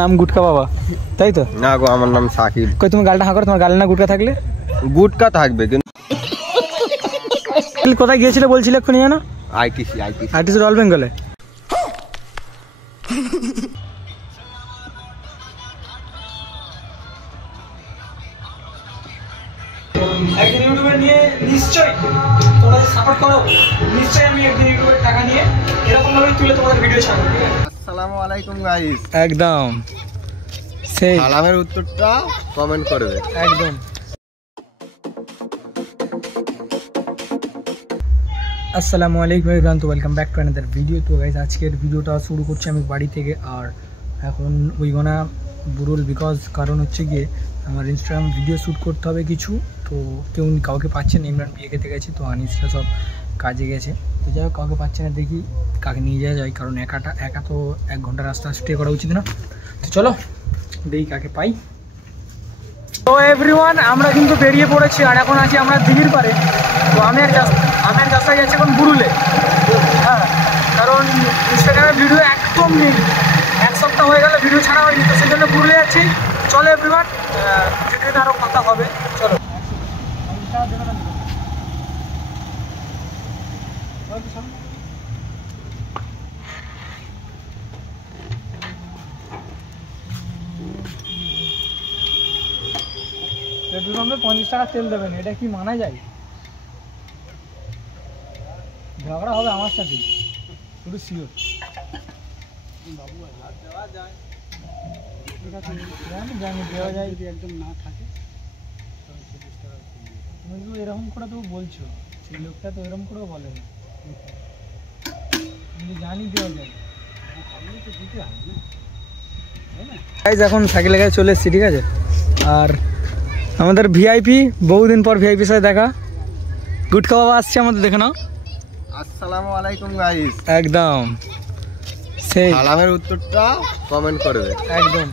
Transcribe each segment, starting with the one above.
নাম গুটকা বাবা, তাই তো? না গো, আমার নাম সাকিব। কই তুমি গালটা হাঁ করো, তোমার গালে না গুটকা থাকলে? গুটকা থাকবে কিন্তু। কোথায় গিয়েছিলে বলছিলে এক্ষুনি জানো? আইটিসি অল বেঙ্গলে। একদিন ইউটিউবে নিয়ে নিশ্চয়ই তোমরা সাপোর্ট করো, নিশ্চয়ই আমি একদিন ইউটিউবের টাকা নিয়ে এরকম ভাবে তুলে তোমাদের ভিডিও ছাড়বো। আসসালামু আলাইকুম গাইস। একদম সেই সালামের উত্তরটা কমেন্ট করবে একদম। আসসালামু আলাইকুম এভরিওয়ান, তো welcome back to another video. তো গাইস আজকের ভিডিওটা শুরু করছি আমি বাড়ি থেকে। আর এখন উই গোনা বুরুল বিকজ কারণ হচ্ছে গিয়ে আমার ইনস্টাগ্রাম ভিডিও শ্যুট করতে হবে কিছু, তো কাউকে পাচ্ছে না। ইমরান বিয়ে খেতে গেছে, তো আনিসরা সব কাজে গেছে, তো যাই হোক কাউকে পাচ্ছে না, দেখি কাকে নিয়ে যাওয়া যায়, কারণ একা তো 1 ঘন্টা রাস্তা স্টে করা উচিত না। তো চলো দেখি কাকে পাই। তো এভরিওয়ান আমরা কিন্তু বেরিয়ে পড়েছি আর এখন আছি আমরা দিঘির পাড়ে। তো আমি আর রাস্তায় যাচ্ছি এখন বুরুলে। হ্যাঁ, কারণ ইনস্টাগ্রামে ভিডিও একদম নেই, 1 সপ্তাহ হয়ে গেলে ভিডিও ছাড়া হয়নি, তো সেই জন্য বুরুলে যাচ্ছি। চলো এভরিওয়ান, ভিডিওতে আরও কথা হবে, চলো। পেট্রোল পাম্পে 50 টাকা তেল দেবেন, এটা কি মানা যায়? ঝগড়া হবে আমার সাথে, শুধু শিওর। জানি দেওয়া যায় যদি একদম না থাকে। তুমি তো এরকম করে তো বলছো, সেই লোকটা তো এরকম করেও বলে না, কিন্তু জানি দেওয়া যায়। এখন সাইকেলে গাড়ি চলে এসেছি, ঠিক আছে। আর আমাদের ভিআইপি, বহুদিন পর ভিআইপির সাথে দেখা, গুটকা বাবা আসছে আমাদের, দেখে নাও। আসসালামু আলাইকুম গাইস। একদম সেই সালামের উত্তরটা কমেন্ট করবে একদম।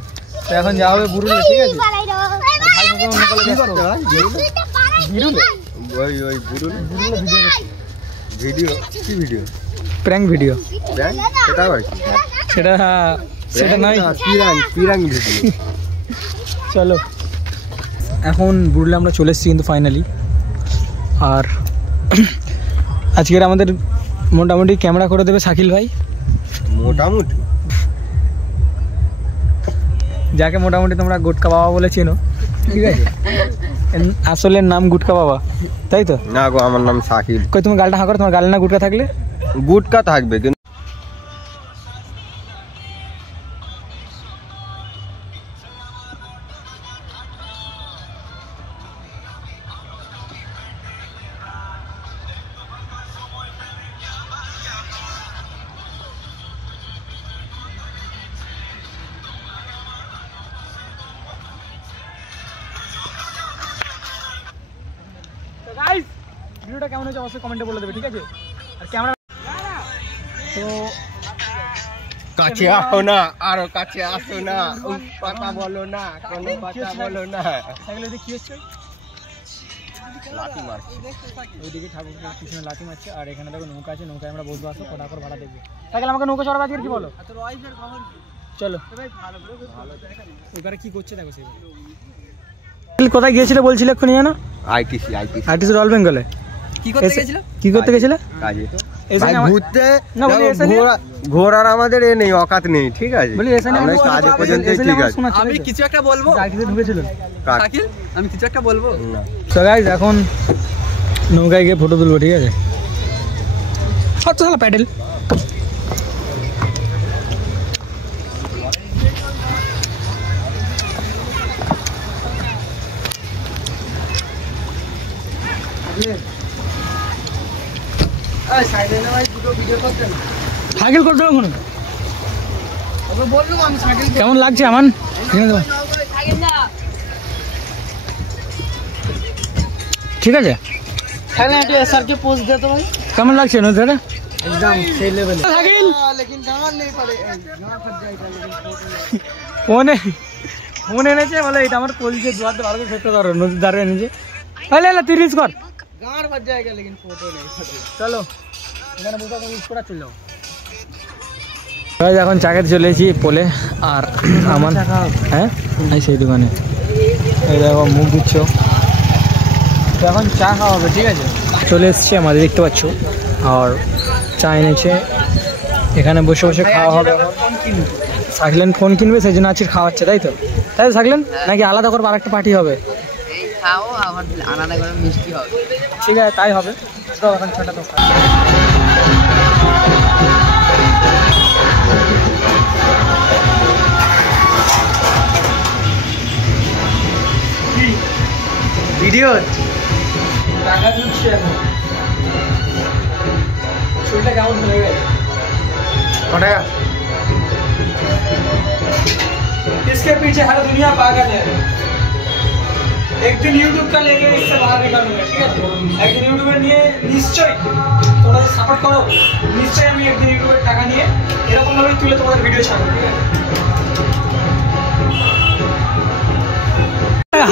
তো এখন যাওয়া হবে বুরুলে, ঠিক আছে। ভিডিও প্র্যাঙ্ক ভিডিও, সেটা নয়, পিরাং ভিডিও। চলো এখন বুরুলে আমরা চলে এসেছি কিন্তু ফাইনালি। আর আজকের আমাদের মোটামুটি ক্যামেরা করে দেবে শাকিল ভাই, মোটামুটি যাকে মোটামুটি তোমরা গুটকা বাবা বলে চেনো, ঠিক আছে। আসলে নাম গুটকা বাবা, তাই তো? না গো, আমার নাম সাকিব। কই তুমি গালটা হাঁ করো, তোমার গালে না গুটকা থাকলে? গুটকা থাকবে কিন্তু। গাইস ভিডিওটা কেমন হয়েছে অবশ্যই কমেন্টে বলে দেবে, ঠিক আছে। আর ক্যামেরা তো কাছে আসো না, আরো কাছে আসো না, কথা বলো না, কোনো কথা বলো না। সাইকেলে কি হচ্ছে? লাঠি মারছে, ওইদিকে ঠাকুর পিছনে লাঠি মারছে। আর এখানে দেখো নৌকা আছে, নৌকায় আমরা বসবো, আসো কটা করে ভাড়া দেখবে। সাইকেল আমাকে নৌকা চড়াবে আজকে, কি বলো? চলো ওখানে কি করছে দেখো। সেই কোথায় গিয়েছিলে বলছিলে এক্ষুনি জানো? আইটিসি অল বেঙ্গলে। কি করতে গেছিলে? ঘুরতে। ঘোরার আমাদের এ নেই, অকাত নেই, ঠিক আছে। কাজে পর্যন্ত ঠিক আছে। আমি কিছু একটা বলবো, আমি কিছু একটা বলবো। তো গাইস এখন নৌকায় গিয়ে ফটো তুলবো, ঠিক আছে। তো শালা প্যাডেল। সাইকেল করতে হবে মনে, কেমন লাগছে আমার? ঠিক আছে, কেমন লাগছে নদীটা? একদম সেই লেভেলে। ফোন এনেছে বলে এটা আমার কলজে দুয়ারতে ভালো করে ফেটতে পারো, নদীর ধারে এনেছে। 30 কর গাঁড় বাজ जाएगा लेकिन फोटो नहीं। चलो এখানে বসে ইউজ করা চলে যাও। এখন চা খেতে চলে এসেছি পোলে। আর আমার হ্যাঁ সেই দোকানে এই দেখো মুখ দিচ্ছ, তো এখন চা খাওয়া হবে। ঠিক আছে, চলে এসছে আমাদের, দেখতে পাচ্ছ। আর চা এনেছে, এখানে বসে বসে খাওয়া হবে। সাকলেন ফোন কিনবে, সেই জন্য আজকে খাওয়াচ্ছে, তাই তো? তাই তো সাকলেন, নাকি আলাদা করে আরেকটা পার্টি হবে? ঠিক আছে, তাই হবে। এখন ছটা তো ভিডিও টাকা দিচ্ছে এখন। চুলটা কেমন হয়ে গেছে? কটা? इसके पीछे हर दुनिया पागल है। एक दिन यूट्यूब का लेके इससे बाहर निकालूंगा, ठीक है? एक दिन यूट्यूबर নিয়ে নিশ্চয়ই তোমরা যদি সাপোর্ট করো, নিশ্চয়ই আমি একদিন यूट्यूबर টাকা নিয়ে এরকম ভাবে তুলে তোমাদের ভিডিও ছাড়বো, ঠিক আছে?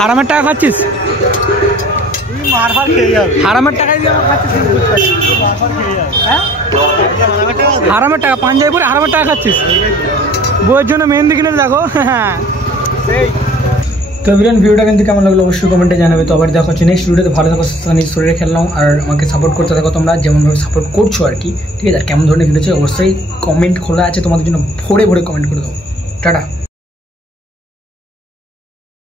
হারামের টাকা খাচ্ছিস? তুই মারবার খেয়ে যাবে। হারামের টাকাই দিয়ে খাচ্ছিস, হ্যাঁ? হারামের টাকা, পাঞ্জাবিপুরে হারামের টাকা খাচ্ছিস? বউয়ের জন্য মেহেন্দি কিনে দেখো। তো এভরিওয়ান, ভিডিওটা কিন্তু কেমন লাগলো অবশ্যই কমেন্টে জানাবে। তো আবার দেখা হচ্ছে নেক্সট ভিডিওতে। ভালো থাকো, নিজের শরীরে খেললাম, আর আমাকে সাপোর্ট করতে থাকো তোমরা, যেমনভাবে সাপোর্ট করছো আর কি। ঠিক আছে, আর কেমন ধরনের ভিডিও আছে অবশ্যই কমেন্ট খোলা আছে তোমাদের জন্য, ভরে ভরে কমেন্ট করে দাও। টাটা।